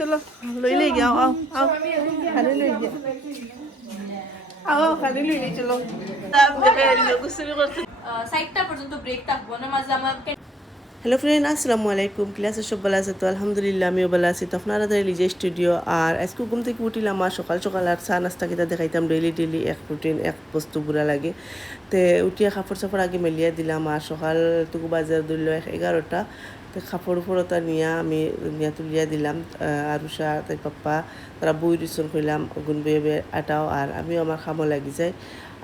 চলো লই লই গিয়া আও আও খালি লই গিয়া আও খালি লই গিয়া চলো তার দেবে গোসল করতে সাইডটা পর্যন্ত ব্রেক থাকবো না মাঝে আমাকে হ্যালো ফ্রেন্ড আসসালামু আলাইকুম ক্লাসে সব ভালো আছে তো আলহামদুলিল্লাহ আমিও ভালো আছি তো আপনারা লিজে স্টুডিও আর আজকে ঘুম থেকে উঠিলাম আর সকাল সকাল আর চা নাস্তা কিতা দেখাইতাম ডেইলি এক রুটিন এক বস্তু বুড়া লাগে তো উঠিয়া কাপড় চাপড় আগে মেলিয়া দিলাম আর সকাল টুকু বাজার দিল 11টা তো কাপড় উপরতা নিয়ে আমি নিয়ে তুলিয়া দিলাম আরুষা তাই পাপ্পা তারা বই রিসন করলাম গুন বইয়ে আটাও আর আমিও আমার খামো লাগি যাই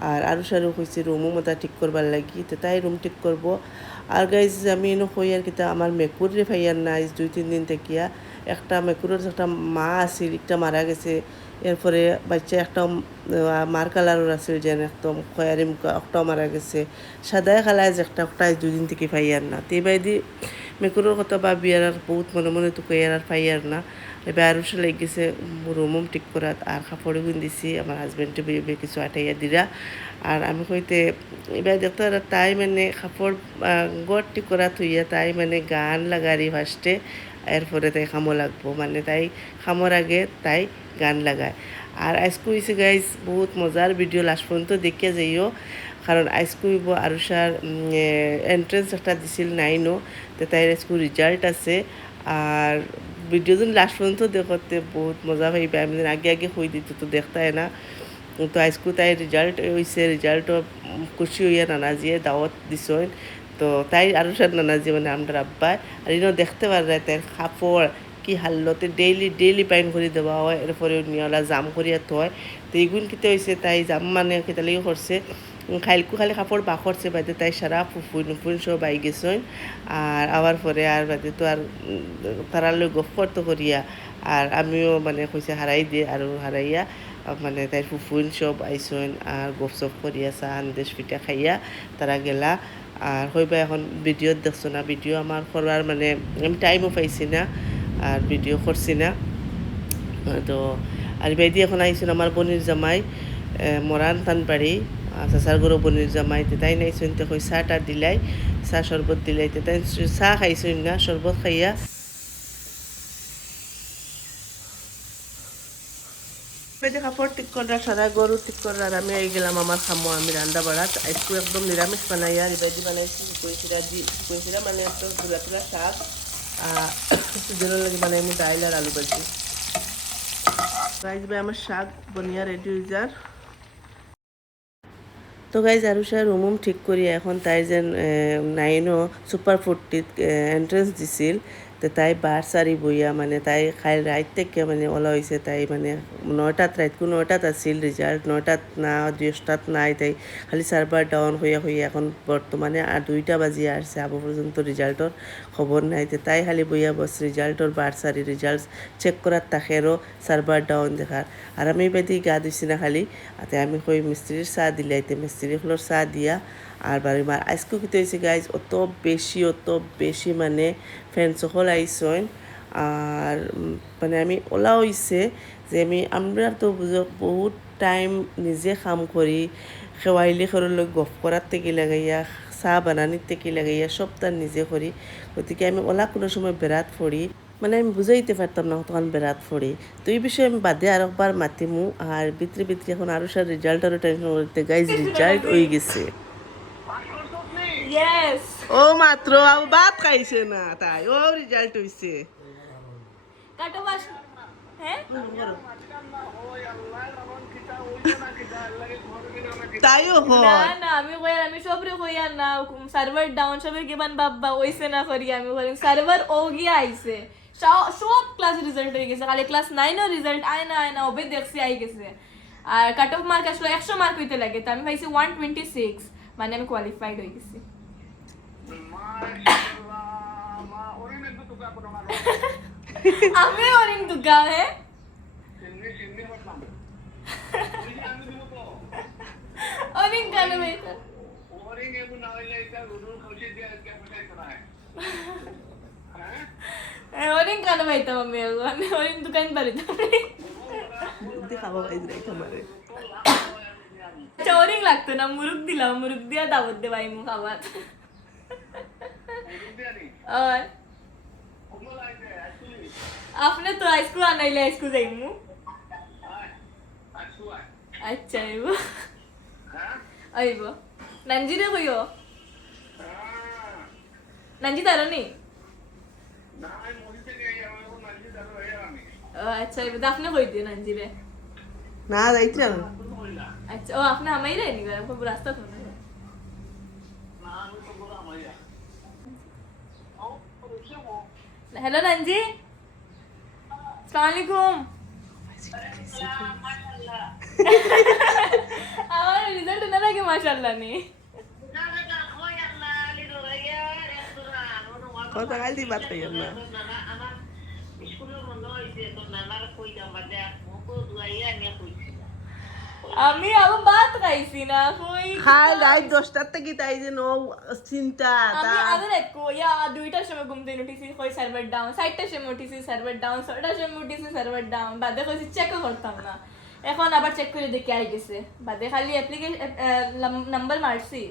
আর আরুষারও হয়েছে রুমও মতো ঠিক করবার লাগি তো তাই রুম ঠিক করব আর গাইজ আমি এনে কই আর কিতা আমার মেকুরে ফাইয়ার নাই 2-3 দিন থেকিয়া একটা মেকুরের একটা মা আছিল একটা মারা গেছে এরপরে বাচ্চা একটা মার কালারের আছিল যেন একদম খয়ারি মুখা একটাও মারা গেছে সাদায় খালায় যে একটা 2 দিন থেকে ফাইয়ার না তো বাইদি মেকুরের কথা ভাবি আর বহুত মনে মনে তো কইয়ার আর ফাইয়ার না এবার আরও সে লেগেছে রুমুম ঠিক করাত আর কাপড়ে গুন দিছি আমার হাজব্যান্ডে কিছু আটাইয়া দিরা আর আমি কইতে এবার দেখতে তাই মানে কাপড় গড় ঠিক করা থইয়া তাই মানে গান লাগারি ফার্স্টে এরপরে তাই খামো লাগবো মানে তাই খামোর আগে তাই গান লাগায় আর আজকে হয়েছে গাইজ বহুত মজার ভিডিও লাস্ট পর্যন্ত দেখিয়া যাইও কারণ আজকে হইব আরুষার এন্ট্রেন্স একটা দিছিল 9ও তো তাই আজকে রেজাল্ট আছে আর ভিডিও যদি লাস্ট পর্যন্ত দেখতে বহুত মজা পাইবে আমি আগে আগে হয়ে দিত তো দেখতাই না তো আজকে তাই রেজাল্ট হয়েছে রেজাল্টও খুশি হইয়া নানাজিয়ে দাওয়াত দিছেন তো তাই আরুষার নানাজি মানে আমরা আব্বাই আর ইনও দেখতে পারে তাই কাপড় কি হাল্লতে ডেইলি পাইন করে দেওয়া হয় এরপরে নিয়লা জাম করিয়া থয় তো এইগুণ কিতে হয়েছে তাই জাম মানে কেটা লেগে করছে খাইলকু খালি কাপড় বাখরছে বাদে তাই সারা ফুফুন সব আই গেছেন আর আবার পরে আর বাদে তো আর তারালে গফ করতে করিয়া আর আমিও মানে কইছে হারাই দিয়ে আর হারাইয়া মানে তাই ফুফুন সব আইসন আর গফ সফ করিয়া চা আন্দেশ পিঠা খাইয়া তারা গেলা আর হইবা এখন ভিডিও দেখছো না ভিডিও আমার করার মানে আমি টাইমও পাইছি না আর ভিডিও করছি না তো আর বাইদি এখন আইসুন আমার বনির জামাই মরান তানবাড়ি চাচার গরু বনির জামাই তাই নাইছুন তো কই চাহটা দিলাই চাহ শরবত দিলাই তাই চাহ খাইছুন না শরবত খাইয়া কাপড় ঠিক করার সারা গরু ঠিক করার আমি আই গেলাম আমার খামো আমি রান্না বাড়াত আজকে একদম নিরামিষ বানাইয়া রিবাইদি বানাইছি কুইছিরা মানে একটা দুলা শাক সুজনের লাগে মানে আমি ডাইল আর আলু ভাজি গাইজ ভাই আমার শাক বনিয়া রেডি হয়ে যার তো গাইজ আরুষা রুমুম ঠিক করি এখন তাই যেন 9ও সুপার 40 এন্ট্রেন্স দিছিল তো তাই বার সারি বইয়া মানে তাই খাই রাইত থেকে মানে ওলা হয়েছে তাই মানে 9টাত রাইতকু 9টাত আছিল রেজাল্ট 9টাত না 10টাত নাই তাই খালি সার্ভার ডাউন হইয়া এখন বর্তমানে আর 2টা বাজিয়ে আসছে আবু পর্যন্ত রেজাল্টর খবর নাই তো তাই খালি বইয়া বস রেজাল্টর বার সারি রেজাল্ট চেক করার তাকেরও সার্ভার ডাউন দেখার আর আমি বেদি গা দিছি না খালি তাই আমি কই মিস্ত্রির চা দিলাইতে মিস্ত্রিগুলোর চা দিয়া আর বাড়ি মার আজকেও কিতে হয়েছে গাইজ অত বেশি মানে ফ্রেন্ড সকল আইসন আর মানে আমি ওলা হয়েছে যে আমরা তো বহুত টাইম নিজে কাম করি খেওয়াইলি খরলৈ গফ করার থেকে লাগাইয়া চা বানানির থেকে লাগাইয়া সব তার নিজে করি গতিকে আমি ওলা কোনো সময় বেড়াত পড়ি মানে আমি বুঝাইতে পারতাম না তখন বেড়াত পড়ি তো এই বিষয়ে আমি বাদে আর একবার মাতিমু আর ভিতরে এখন আরও সার রেজাল্ট আরও টেনশন করতে গাইজ রেজাল্ট হয়ে গেছে ও মাত্র ভাত খাইছে না তাই ও রেজাল্ট হইছে তাইও না আমি কই আমি সবরে কই আর না সার্ভার ডাউন সবে কেমন বাবা হইছে না করি আমি করি সার্ভার ও গিয়া আইছে সব ক্লাস রেজাল্ট হয়ে গেছে খালি ক্লাস 9 এর রেজাল্ট আয় না ওবে দেখছি আই গেছে আর কাট অফ মার্ক আসলে 100 মার্ক হইতে লাগে তো আমি পাইছি 126 মানে আমি কোয়ালিফাইড হয়ে গেছি আমি অরিং দুগা হে অরিং গানে মেটা অরিং এমন না হইলে এটা রুল খুশি দিয়ে কে পয়সা করা হয় অরিং গানে মেটা আমি অরিং দোকান বাড়ি দেখাবো গাইজ রাইট আমারে অরিং লাগতো না মুরুক দিলাম মুরুক দিয়া দাওয়াত দে ভাই মু খাবার মুরুক দিয়া নি ওই আপনি তো আইসক্রিম আনাইলে আইসক্রিম যাইমু আচ্ছা আইব আইব নঞ্জিরে কইও নঞ্জি তারনি আচ্ছা আইব আপনি কই দিও নঞ্জিরে না যাইতে না আচ্ছা ও আপনি আমাই রে নি গরা পুরো রাস্তা তো हेलो नंजी अस्सलाम वालेकुम আমার রিজাল্ট না লাগে মাশাআল্লাহ নি কত গালি বাত কইও না আমি আবার ভাত খাইছি না কই খাই রাত 10টার থেকে তাই যে নো চিন্তা আমি আগে কো ইয়া 2টার সময় ঘুম থেকে উঠিছি কই সার্ভার ডাউন 4টার সময় উঠিছি সার্ভার ডাউন 6টার সময় উঠিছি সার্ভার ডাউন বাদে কইছি চেক করতাম না এখন আবার চেক করে দেখি আই গেছে বাদে খালি অ্যাপ্লিকেশন নাম্বার মারছি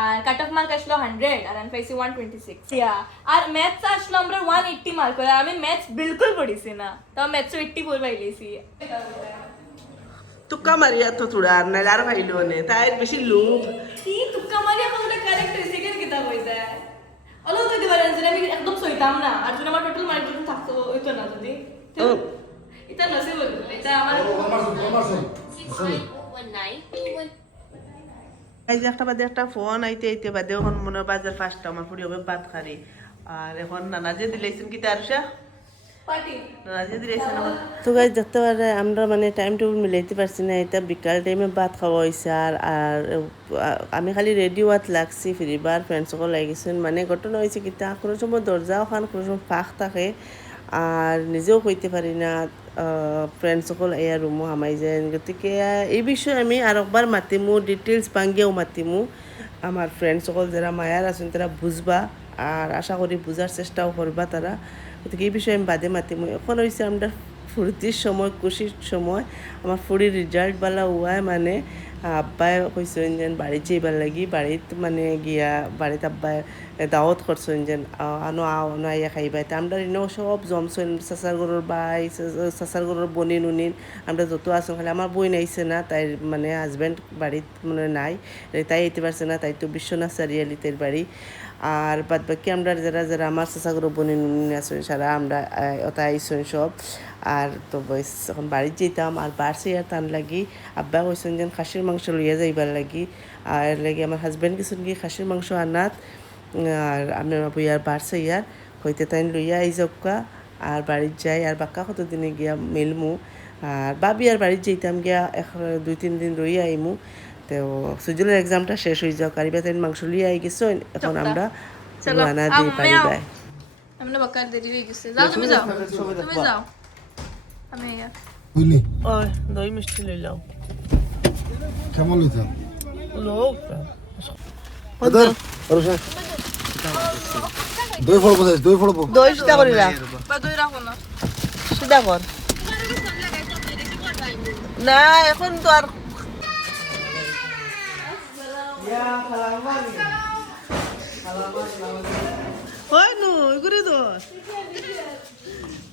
আর কাট অফ মার্ক আসলো 100 আর আমি পাইছি 126 ইয়া আর ম্যাথস আসলো আমরা 180 মার্ক আর আমি ম্যাথস বিলকুল পড়িছি না তাও ম্যাথস 84 পাইলেছি তুক্কা মারিয়া তো তুড়া না আর ভাইলো নে তাই বেশি লোভ কি তুক্কা মারিয়া কোনটা ক্যারেক্টারিস্টিকের কিতাব হইছে অলো তো দিবার যে আমি একদম সইতাম না আর যদি আমার টোটাল মার্ক যদি থাকতো হইতো না যদি এটা নসিব হইতো এটা আমার এই যে একটা বাদে একটা ফোন আইতে আইতে বাদে এখন মনে বাজার ফার্স্ট আমার পুরি হবে ভাত খারি আর এখন নানা যে দিলাইছেন কি তারশা পার্টি নানা যে দিলাইছেন তো গাইজ দেখতে পারে আমরা মানে টাইম টেবিল মিলাইতে পারছি না এটা বিকাল টাইমে ভাত খাওয়া হয়েছে আর আমি খালি রেডিওয়াত লাগছি ফিরিবার ফ্রেন্ড সকল লাগিয়েছেন মানে ঘটনা হয়েছে কি তা কোনো সময় দরজা ওখান কোনো সময় ফাঁক থাকে আর নিজেও কইতে পারি না ফ্রেন্ড সকল এয়া রুমও হামাই যায় গতিকে এই বিষয়ে আমি আর একবার মাতিমু ডিটেলস ভাঙ্গিয়েও মাতিমু আমার ফ্রেন্ড সকল যারা মায়ার আছেন তারা বুঝবা আর আশা করি বুঝার চেষ্টাও করবা তারা গতিকে এই বিষয়ে আমি বাদে মাতিমু এখন হয়েছে আমরা ফুর্তির সময় খুশির সময় আমার ফুরির রেজাল্ট বালা হওয়ায় মানে আব্বাই কইছেন যেন বাড়ি যাইবার লাগি বাড়িত মানে গিয়া বাড়িত আব্বাই দাওয়াত করছেন যেন আনো আনো আইয়া খাইবাই তা আমরা এনেও সব জমছেন চাচার গরুর বাই চাচার গরুর বনি নুনিন আমরা যত আছো খালি আমার বই নাইছে না তাই মানে হাজব্যান্ড বাড়িত মানে নাই তাই আইতে পারছে না তাই তো বিশ্বনাথ চারিয়ালিতের বাড়ি আর বাদ বাকি আমরা যারা যারা আমার চাচাগুলো বনি নুনি আছেন সারা আমরা ওটা আইসেন সব আর তো বয়স এখন বাড়িতে যেতাম আর বাড়ছে আর টান লাগি আব্বা কইছেন যেন খাসির মাংস লইয়া যাইবার লাগি আর লাগি আমার হাজব্যান্ড গেছেন কি খাসির মাংস আনাত আর আমি বইয়ার বাড়ছে ইয়ার হইতে তাই লইয়া আই জক্কা আর বাড়িতে যাই আর বাক্কা কতদিনে গিয়া মিলমু আর বাবি আর বাড়িতে যেতাম গিয়া 2-3 দিন রইয়া আইমু তো সুজলের এক্সামটা শেষ হয়ে যাও কারিবা তাই মাংস লিয়ে আই গেছো এখন আমরা রান্না দিই পারিবাই আমরা বাকার দেরি হয়ে গেছে যাও তুমি যাও তুমি যাও আমি বুঝলি ওই দই মিষ্টি লইলাম কেমন হইতো লোক ওদের অরুষা দই ফড়বো দই ফড়বো দই সিধা করি রাখ বা দই রাখো না সিধা কর না এখন তো আর ওই নু ঘুরে তো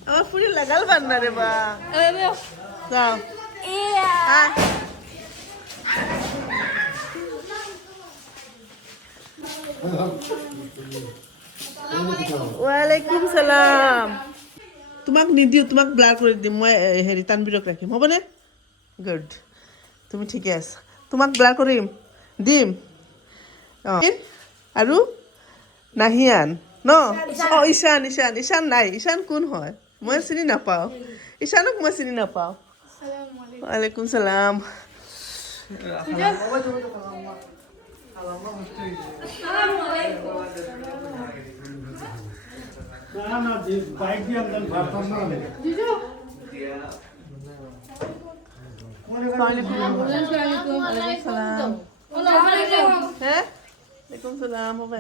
আমার ফুড়ি লাগাল পার না রে বা যাও হ্যাঁ ওয়ালাইকুম সালাম তোমাক নিদিও তোমাক ব্লাৰ কৰি দিম মই হেৰি তানবিৰক ৰাখিম হ'বনে গুড তুমি ঠিকে আছা তোমাক ব্লাৰ কৰিম দিম অঁ আৰু নাহিয়ান ন অঁ ঈশান ঈশান ঈশান নাই ঈশান কোন হয় মই চিনি নাপাওঁ ঈশানক মই চিনি নাপাওঁ ওয়ালাইকুম সালাম হ্যাঁ ওয়ালাইকুম সালাম হবে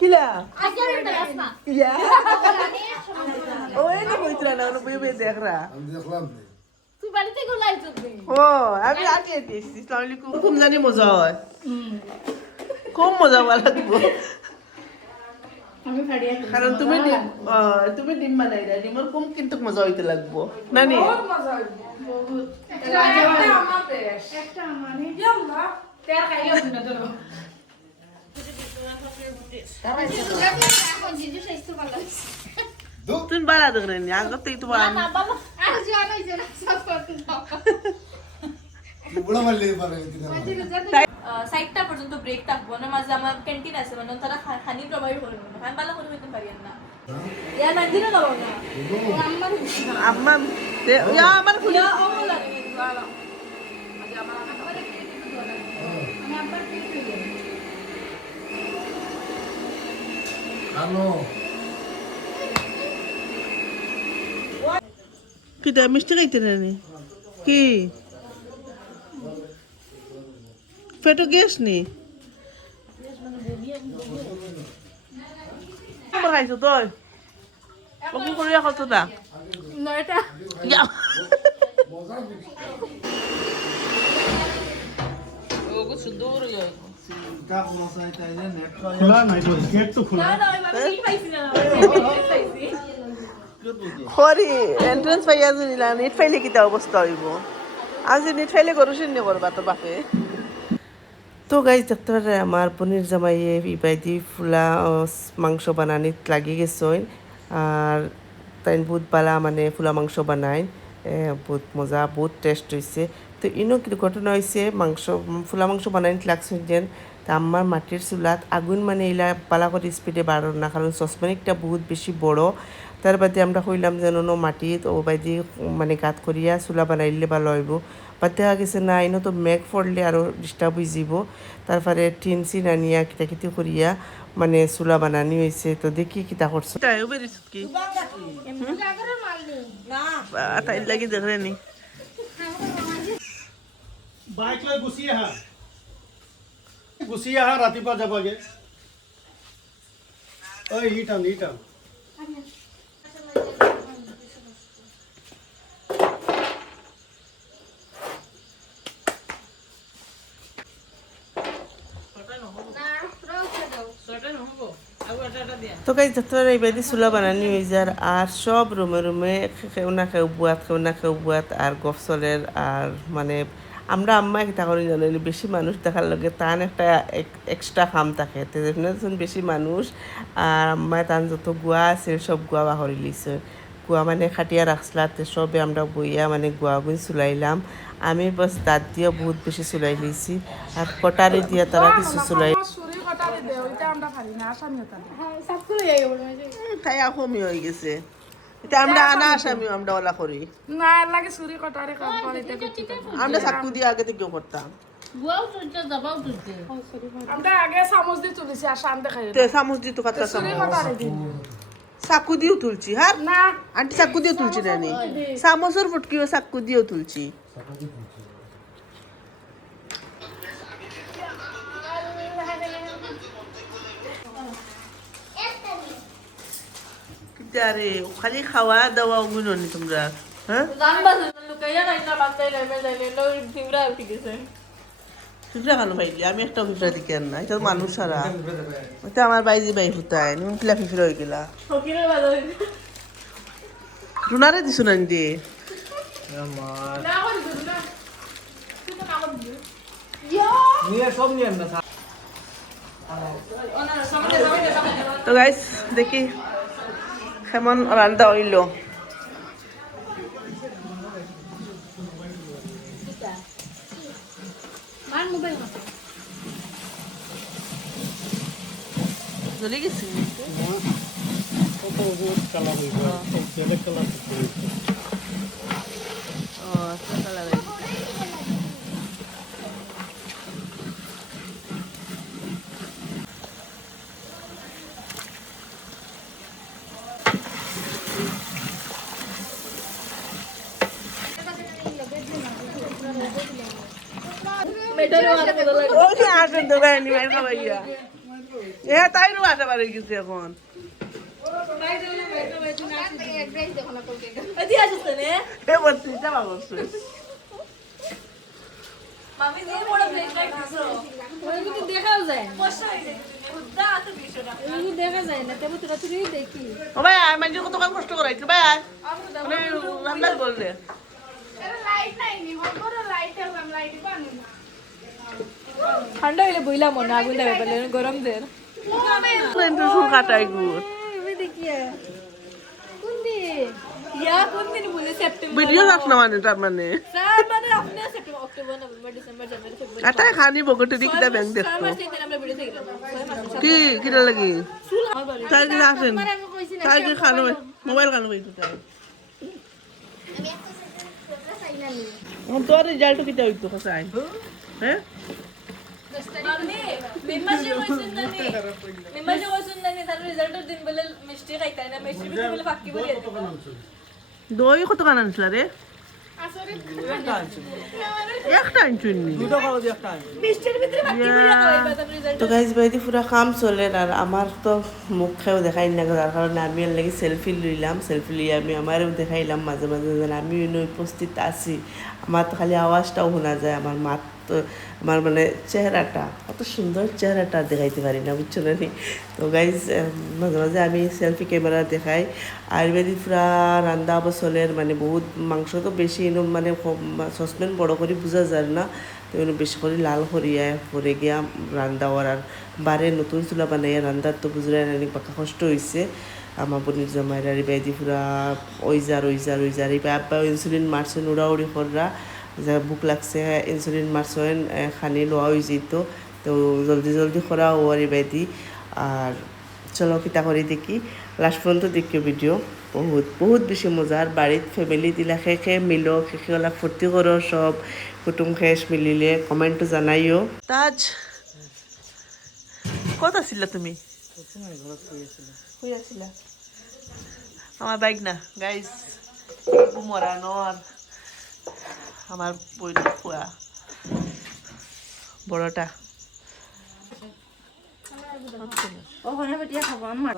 কিলা ইয়া ওই না কইতরা না ওই বে দেখরা আমি দেখলাম তুই বাড়িতে গোলাইছো তুই ও আমি আগে দিয়েছি আসসালামু আলাইকুম খুব জানি মজা হয় খুব মজা লাগবো আমি ফাড়িয়া কারণ তুমি ডিম বানাই না ডিমের কম কিন্তু মজা হইতে লাগবো না নি একটা মানে যাও না তেল খাইলে না ধরো এখন জিজু স্বাস্থ্য ভালো আছে তুমি বাড়া দেখলেন আগতেই তো না বাবা আর জানো যে না সব করতে দাও বুড়া মারলে পারে সাইডটা পর্যন্ত ব্রেক থাকবো না মাঝে আমার ক্যান্টিন আছে মানে তারা খানি প্রোভাইড করবে না আমি ভালো করে হইতে পারি না ইয়ার না দিনও দাও না আম্মা আমার ইয়া ও লাগে ভালো আনো কি দা মিষ্টি খাইতে নি কি পেটো গ্যাস নি আমার খাইছো তুই কখন করিয়া কতটা নয়টা ইয়া খোলা নাই তো গেট তো খোলা না না আমি ভাবি পাইছি না পাইছি খরি এন্ট্রেন্স পাইয়া নিলা নেট ফাইলে কিতা অবস্থা হইব আজি নেট ফাইলে করুছিন নি করবা তোর বাপে তো গাইজ দেখতে পারে আমার পনির জামাইয়ে ইবাইদি ফুলা মাংস বানানিত লাগি গেছেন আর তাই বহুত বালা মানে ফুলা মাংস বানায় বহুত মজা বহুত টেস্ট হয়েছে তো ইনো কি ঘটনা হয়েছে ফুলা মাংস বানানিত লাগছেন যেন তা আমার মাটির চুলাত আগুন মানে ইলা পালা করে স্পিডে বাড়ার না কারণ সসপ্যানিকটা বহুত বেশি বড় তার বাদে আমরা কইলাম যেন মাটিত ও বাইদি মানে গাত করিয়া চুলা বানাইলে ভালো হইব বাট দেখা গেছে না ইনো তো মেঘ পড়লে আরও ডিস্টার্ব হয়ে যাব তারপরে টিন সিন আনিয়া কিতাকিতি করিয়া মানে চুলা বানানি হয়েছে তো দেখি কিতা করছো তাই বেরিস কি তাই লাগি দেখরে নি বাইক লৈ গুচি আহা ৰাতিপুৱা যাবাগে ঐ ইটান তো গাইজ দেখতে পারে এইবাদি চুলা বানানি হয়ে যার আর সব রুমে রুমে কেউ না কেউ বুয়াত আর গফ চলের আর মানে আমরা আম্মা কিতা করি জানি বেশি মানুষ দেখার লগে তান একটা এক্সট্রা খাম থাকে যখন বেশি মানুষ আর আম্মায় তান যত গুয়া আছে সব গুয়া বাহরি লিছে গুয়া মানে খাটিয়া রাখলাতে সবে আমরা বইয়া মানে গুয়া গুই চুলাইলাম আমি বাস দাঁত দিয়ে বহুত বেশি চুলাই লিছি আর কটারি দিয়া তারা কিছু চুলাই তাই আসামি হয়ে গেছে এটা আমরা আনা আসামিও আমরা ওলা করি না লাগে চুরি কটারে কাম করে আমরা চাকু দিয়ে আগে থেকেও করতাম আমরা আগে চামচ দিয়ে তুলিছি আর শান দেখাই তে চামচ দিয়ে তো কাটটা চুরি চামচ কটারে দিন চাকু দিয়েও তুলছি হ্যাঁ না আন্টি চাকু দিয়ে তুলছি না নি চামচের ফুটকিও চাকু দিয়েও তুলছি আরে খালি খাওয়া দাওয়া ওগুলো নি তোমরা হ্যাঁ জানবা লুকাইয়া নাই না বাতাই লাইমে যাইলে লই ফিবরা উঠি গেছে ফিফরা কেন পাইলি আমি একটা ফিফরা দিকে আর না এটা তো মানুষ সারা এটা আমার বাইজি বাই ফুটায় নুন কিলা ফিফরা হয়ে গেলা ফকিরের বাজার রুনারে দিছো না দিয়ে না করে দিন না তুই তো কাম দিবি তো গাইস দেখি কেমন রান্না হইলো জ্বলি গেছি মেটারও আর কত লাগে ওকে আসেন দোকানে নিয়ে খাবাইয়া তাইরও আসা পারে গেছে এখন এদি আসছে নে এ বলছি যাবা বলছি মামি যে বড় ব্রেক দিছো ওই কিন্তু দেখাও যায় না বসা হইছে খুদা এত বিষয় না ওই কিন্তু দেখা যায় না তেমন তোরা তুই দেখি ও ভাই আমি যে কত কাম কষ্ট করাইছি ভাই মানে রান্না করলে ঠান্ডা হইলে বইলা মনে আগুন দেবে বলে গরম দেন চুল কাটাই গুড় কোন দিন ইয়া কোন দিন বলে সেপ্টেম্বর ভিডিও রাখ না মানে তার মানে স্যার মানে আপনি September October November December January February কাটাই খানি বগটে দিকে দা ব্যাংক দেখো ছয় মাস থেকে আমরা ভিডিও থেকে কি কিটা লাগি চুল আমার বাড়ি তাই কি আসেন তাই কি খানো মোবাইল খানো ভাই তাই তোর রেজাল্ট কিটা হইতো কসাই হ্যাঁ মাম্মি মেম্বারশিপ হইছেন না নি মেম্বারশিপ হইছেন না নি তার রেজাল্টের দিন বলে মিষ্টি খাইতাই না মিষ্টি বিকে বলে ফাঁকি বলে দই কত কান আনছিল রে একটা আনছুনি মিষ্টির ভিতরে ফাঁকি বলে খাইবা তার রেজাল্ট তো গাইজ বাইদি পুরা কাম চলে আর আমার তো মুখ খেয়েও দেখাই না যার কারণে আমি এর লাগি সেলফি লইলাম সেলফি লিয়ে আমি আমারও দেখাইলাম মাঝে মাঝে যেন আমি উপস্থিত আছি আমার তো খালি আওয়াজটাও শোনা যায় আমার মাত আমার মানে চেহারাটা কত সুন্দর চেহারাটা দেখাইতে পারি না বুঝছো না নি তো গাইজ মাঝে মাঝে আমি সেলফি ক্যামেরা দেখাই আয়ুর্বেদিক পুরা রান্না বছরের মানে বহুত মাংস তো বেশি মানে সসপেন বড় করে বোঝা যায় না তো বেশি করে লাল করিয়া পরে গিয়া রান্না করার বারে নতুন চুলা বানাইয়া রান্নার তো বুঝলে অনেক পাকা কষ্ট হয়েছে আমার বোনের জামাইর আর বাইদি পুরা ওইজার এই আব্বা ইনসুলিন মারছেন উড়াউড়ি কররা যা বুক লাগছে ইনসুলিন মারছেন খানি লোয়া হয়ে যেত তো জলদি করা ওয়ারি বাইদি আর চলো কিতা করে দেখি লাস্ট পর্যন্ত দেখিও ভিডিও বহুত বেশি মজার বাড়িত ফ্যামিলি দিলা খেয়ে মিলো খেয়ে ওলা ফুর্তি করো সব কুটুম খেস মিলিলে কমেন্টও জানাইও তাজ কত আছিলা তুমি শুই আছিলা আমার বাইক না গাইস মরানোর আমার বইটা খোয়া বড়টা ওখানে বেটিয়া খাবো আমার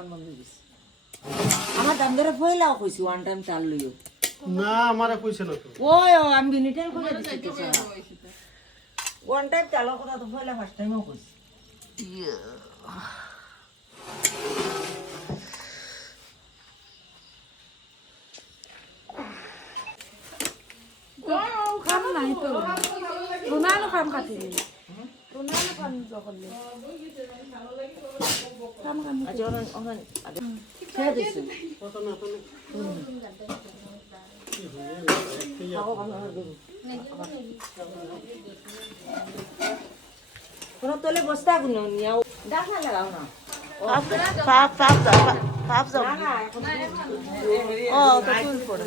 আমার দাম ধরে ফইলাও কইছি ওয়ান টাইম চাল লইও না আমারে কইছিল তো ওই আমি বিনিটাই কইয়া দিছি ওয়ান টাইম চালের কথা তো ফইলা ফার্স্ট টাইমও কইছি কাম নাই তো রোনানো কাম কাটি রোনানো কাম করলে আজ ওখানে খেয়ে দিছি কোনো তলে বস্তা গুলো নিয়াও ডাক না লাগাও না ফাপ যাও না না এখন ও তো চুল পড়ে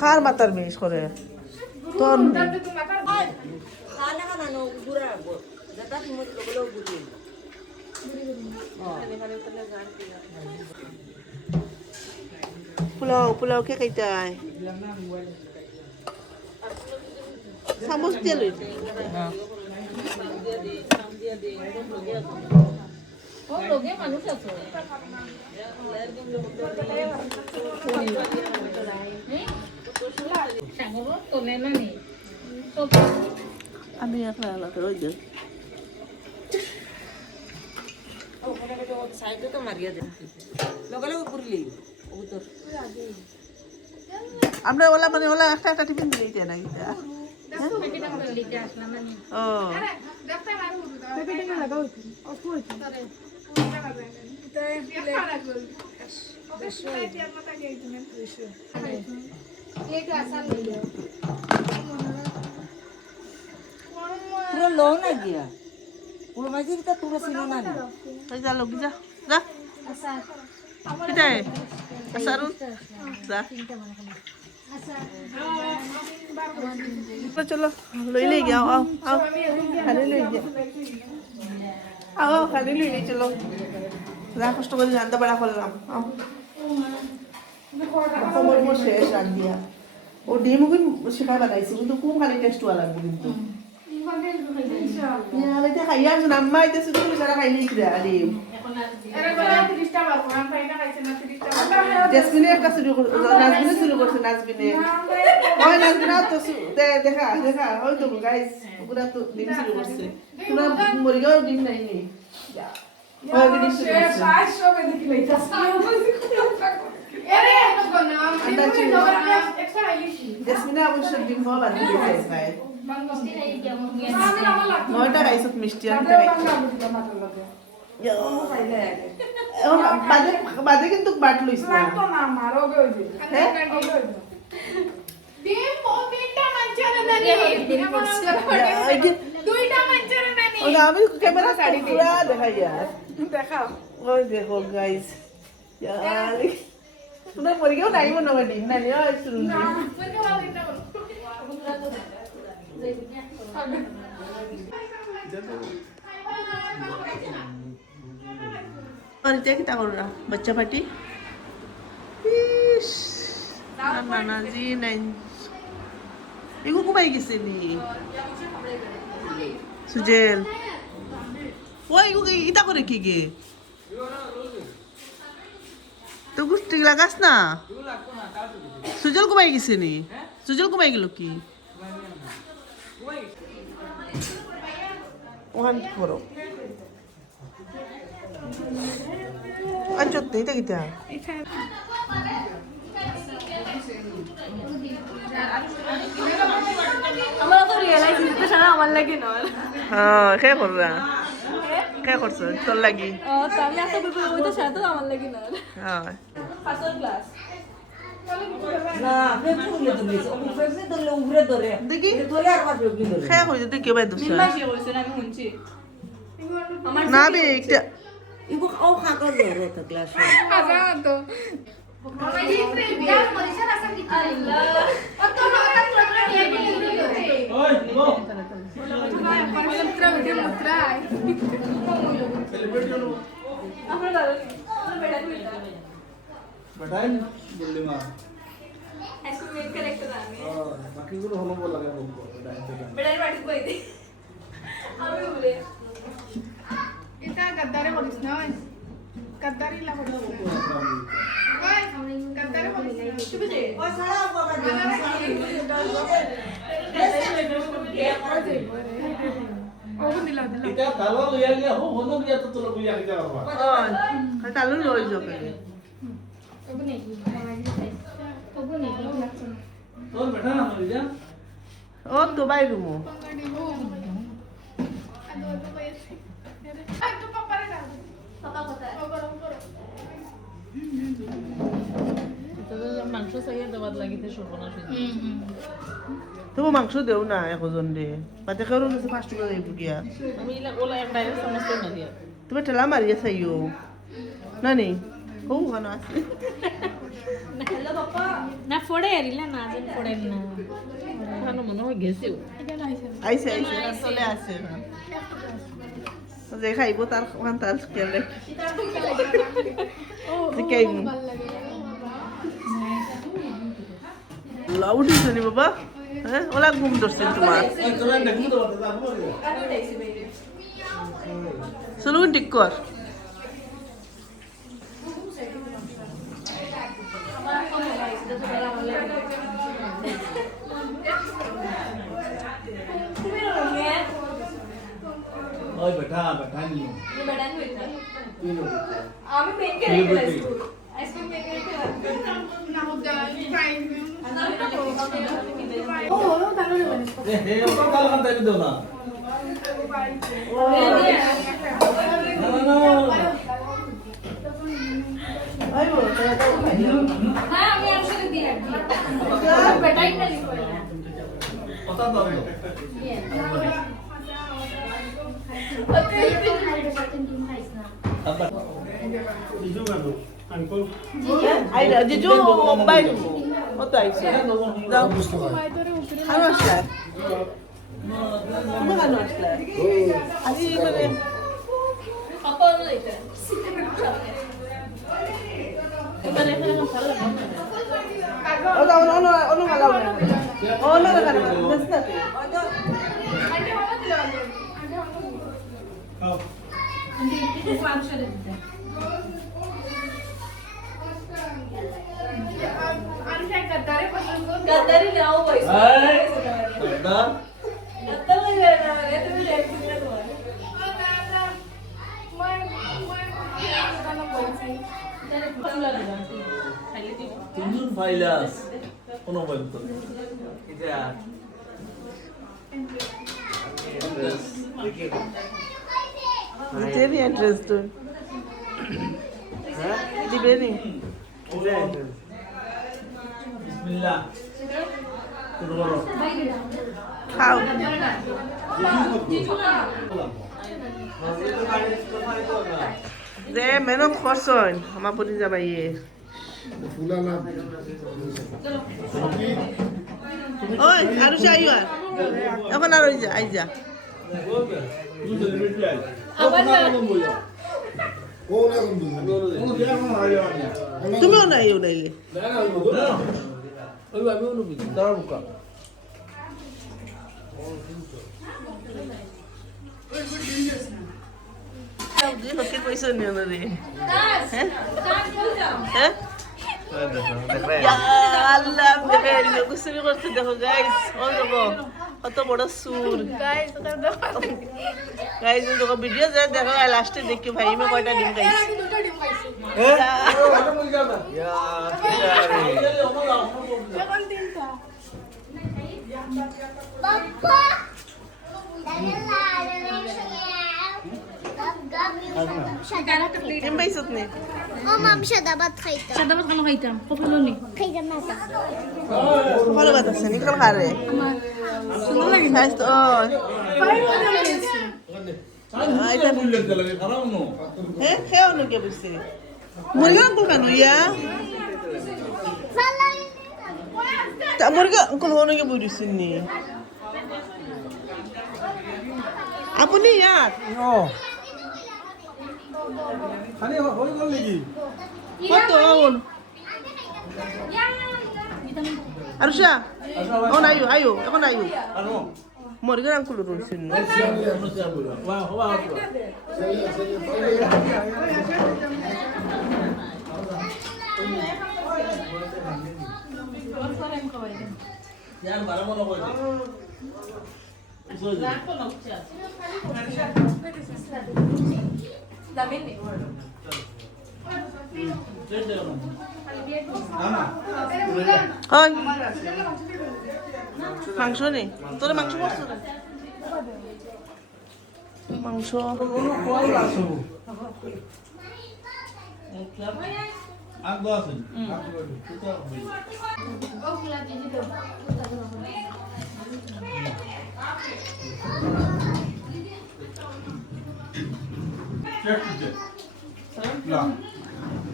কার মাতার মিস করে তোর খানা খানা নো গুড়া যেটা তুমি লোকলো গুড়ি পোলাও কে খাইতাই চামচ দিয়ে লই ও লগে মানুষ আছে সাগর তোলে না নি তো আমি একলা আলাদা রই যাই সাইডে তো মারিয়া দে লোকলো গুড়লি উতর আমরা ওলা একটা টিফিন দিলেই না গিতা পেটেটা করে লিখে আসলাম আমি ও পেটেটা না লাগাও ও কই তুই লো না গিয়া পুরো মাঝির তা তুই ছিল না ওই যা লোক যা যা কিটাই সারুন যা চলো লই লই গিয়া আও খালি লই গিয়া খালি লই লই চলো যা কষ্ট করে রান্না বাড়া করলাম মোর শেষ রান্ধিয়া ও ডিম শিখাই বানাইছি কিন্তু খুব খালি টেস্ট হওয়া লাগবে কিন্তু এটা খাইয়া আসুন আম্মা এটা শুধু সারা খাই নিয়েছি রে আরে জেসমিনে একটা শুরু করছে নাজবিনে শুরু করছে নাজবিনে ওই নাজবিনা তো দেখা দেখা ওই তো গাইস পুরা তো দিন শুরু করছে পুরা মরে গেল দিন নাই নেই ওই দিন শুরু করছে জেসমিনে অবশ্য ডিম হওয়া বাদ দিয়ে খায় নয়টা খাইছত মিষ্টি আনতে বাদে কিন্তু বাট লইছ না আমি ক্যামেরা পুরা দেখাই দেখাও ওই দেখো গাইস তোমরা মরে গেও নাই মনে হয় ডিম নাই শুরু और क्या कितना कर रहा बच्चा पार्टी ना ना जी नहीं इको को भाई किसे नहीं सुजेल वो इको के इता करे की गे तो कुछ टिक लगास ना सुजल को भाई किसे नहीं सुजल को भाई गेलो की ওখান করো আচ্ছা এইটা কিটা আমার তো রিয়েলাইজ হইছে সারা আমার লাগে না হ্যাঁ কে কররা কে করছ তোর লাগি তো আমি এত বিপদ হইতো সারা তো আমার লাগে না হ্যাঁ ফার্স্ট ক্লাস না ফেফুলে ধরেছে ও ফেফুলে ধরলে উগরে ধরে দেখি ধরে আর পারবে কি ধরে কে কইছে তুই কে বাই দছ নিমাশি হইছে না আমি শুনছি আমার না বে একটা ইগো ও খাগর ধরে তো ক্লাস बटाई बोलली मा हायस्कूल मेन कॅरेक्टर आम्ही बाकी गुलो होलो बोल लगा बोलको बटाई बेडारी वाटत पाहिजे आम्ही बोले इथं गद्दारे बोलीस ना गद्दारीला बोलीस गद्दारे बोलीस तुझे ও সারা বাবা ओगून दिला दिला इता तालो लिया लिया हो होनो लिया तो तुला बुया किता करवा ওই তালু লই যাও কে ओगून एक ओगून एक लागतो तो बैठा ना मर जा ও তো বাই রুমো पंगडी हो आलो तो पैसे अरे तू पप्पा रे ना पप्पा होता है ओगोन ओगोन তুমি মাংস দেও না একজন রে পাতে কারো কাছে 5 টাকা দেব গিয়া তুমি ঠেলা মারিয়া চাইও না নি ও কেন আছে হ্যালো পাপা না ফোড়ে আরিলা না যেন ফোড়ে না ভালো মনে হয় গেছে আইসে আইসে চলে আসে না যে খাইব তার ওখান তার কেলে দেখাইব লাউডি শুনি বাবা হ্যাঁ ওলা ঘুম ধরছে তোমার তোরা দেখি তো বাবা বল আমি দেখছি বাইরে চলুন ঠিক কর ओए बैठा बैठा नहीं ये बेडान होता तीन लोग आम्ही main character high school high school main character ना होता प्राइस ए हे ओका काल करता है दो ना ना আই বলো হ্যাঁ আমি আর সাথে দিয়ে রাখছি বেটাই না লিখো पता तो है Ijo gado. Uncle. আই জিজু বাই রুমো কত আইছে যাও আর আসলে তুমি কেন আসলে আজি মানে পাপা ওনো দিতে এবারে এখানে মশলা ও দাও নো নো নো মালাও no no no no no no गद्दारी नाव पैसा गद्दार तुझून फायलास কোনো বলতো এটা দিতে অ্যাড্রেস তো দিবে নি বিসমিল্লাহ শুরু করো খাও যে মেনম খরচন আমার পরি যাবা ইয়ে ওই আর যাইও এখন আর যা আই যা তুমিও নাই নাইলে লোকের পয়সা নিও না রে হ্যাঁ আল্লাহ দেখে গোসল করতে দেখো গাইস ও দেখো কত বড় সুর গাইস দেখো ভিডিও যায় দেখো লাস্টে দেখি ভাই মে কয়টা ডিম খাইছি ডিম পাইছত নে সাদা ভাত খানো খাইতাম কপালো নি ভালো কথা আছে নিকাল খারে সুন্দর লাগে খাইছ তো এটা বললে লাগে খারাপ না হ্যাঁ খেও না কে বুঝছে মুরগি আঙ্কুল খানো ইয়া তা মুরগি আঙ্কুল হনো কে বুঝছিস নি আপনি ইয়ার খালি হই গল নাকি কত ওন আরুষা ও আয়ু আয়ু এখন আয়ু আনো মুরগি আঙ্কুল রইছেন ওয়া ওয়া यार बारा मनो কইছে जमीन नहीं হয় মাংস নেই তোর মাংস করছো মাংস আগ দাও আছে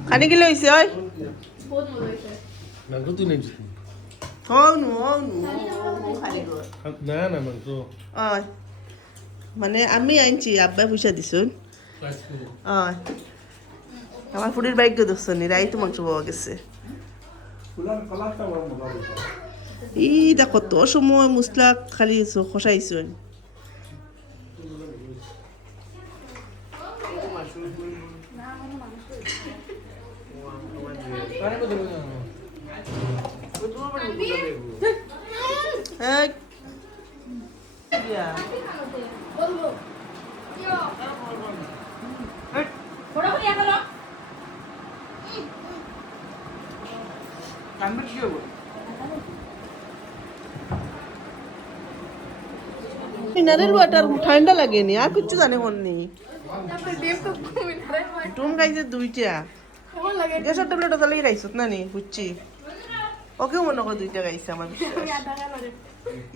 খানি কি লইছে ওই बहुत मजा आया মাংস তুই নেই হনু খালি না না মাংস ওই মানে আমি আনছি আব্বা পয়সা দিছুন ওই আমার ফুডির বাইক দেখছনি রাই তো মাংস পাওয়া গেছে ফুলার কালারটা বড় মজা ই দেখো তো সময় মুসলা খালি খসাইছুন এই ইয়া थोड़ा हो गया करो কান্না কি হবে মিনারেল ওয়াটার ঠান্ডা লাগেনি আর কিছু জানে কোননি টুম খাইছে দুইটা গ্যাসের ট্যাবলেট তাহলে খাইছত না নি বুঝছি ওকেও মনে করে দুইটা খাইছে আমার বিশ্বাস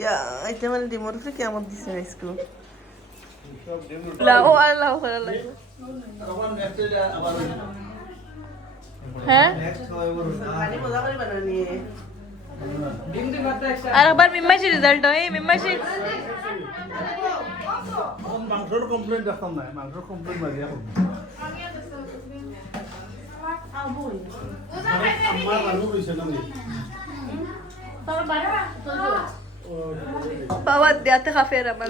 ইয়া এটা মানে ডিমোর ফ্রি কি আমার দিছে আইসকো लाओ लाओ करा লাগবে তখন নেক্সট আবার হ্যাঁ খালি মজা করে বানানি আর একবার মিম্মাশি রেজাল্ট হয় মিম্মাশি মাংসর কমপ্লেইন রাখতাম না মাংসর কমপ্লেইন মারিয়া করব আমার ভালো হইছে না নি বাবা দেয়াতে খাফের আমার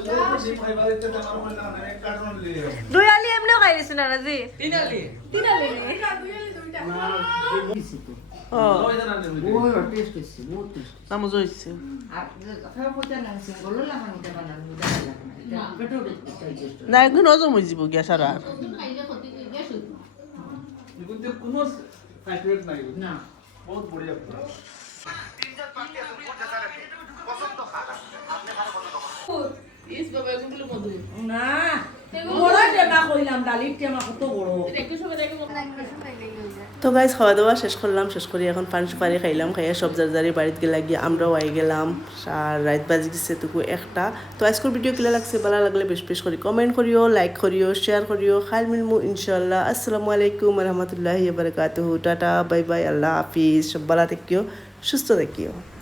খাইবারে তে আমার মনে না এক কারণ লিয়ে দুই আলি এমনি আপনিও খাই দিছেন না জি ও ওই টেস্ট হয়েছে বহুত টেস্ট নামাজ হয়েছে আর খাওয়া পড়তে না সিঙ্গল লাগানো এটা বানানো এটা পেটও টেস্ট না একদিন হজম হয়ে যাব গ্যাস আর কিন্তু কোনো সাইড ইফেক্ট নাই না বহুত বড়িয়া না বড় টেমা কইলাম ডালির টেমা কত বড় তো গাইজ খাওয়া দাওয়া শেষ করলাম, শেষ করি এখন পান সুপারি খাইলাম, খাইয়া সব জারি বাড়িতে গেলা গিয়ে আমরাও আই গেলাম আর রাত বাজি গেছে তুকু একটা। তো আজকের ভিডিও কিলা লাগছে ভালো লাগলে বেশ বেশ করে কমেন্ট করিও, লাইক করিও, শেয়ার করিও। খাইল মিলমু ইনশাল্লাহ। আসসালামু আলাইকুম রহমতুল্লাহি বারাকাতুহু। টাটা বাই বাই, আল্লাহ হাফিজ। সব ভালো থাকিও, সুস্থ থাকিও।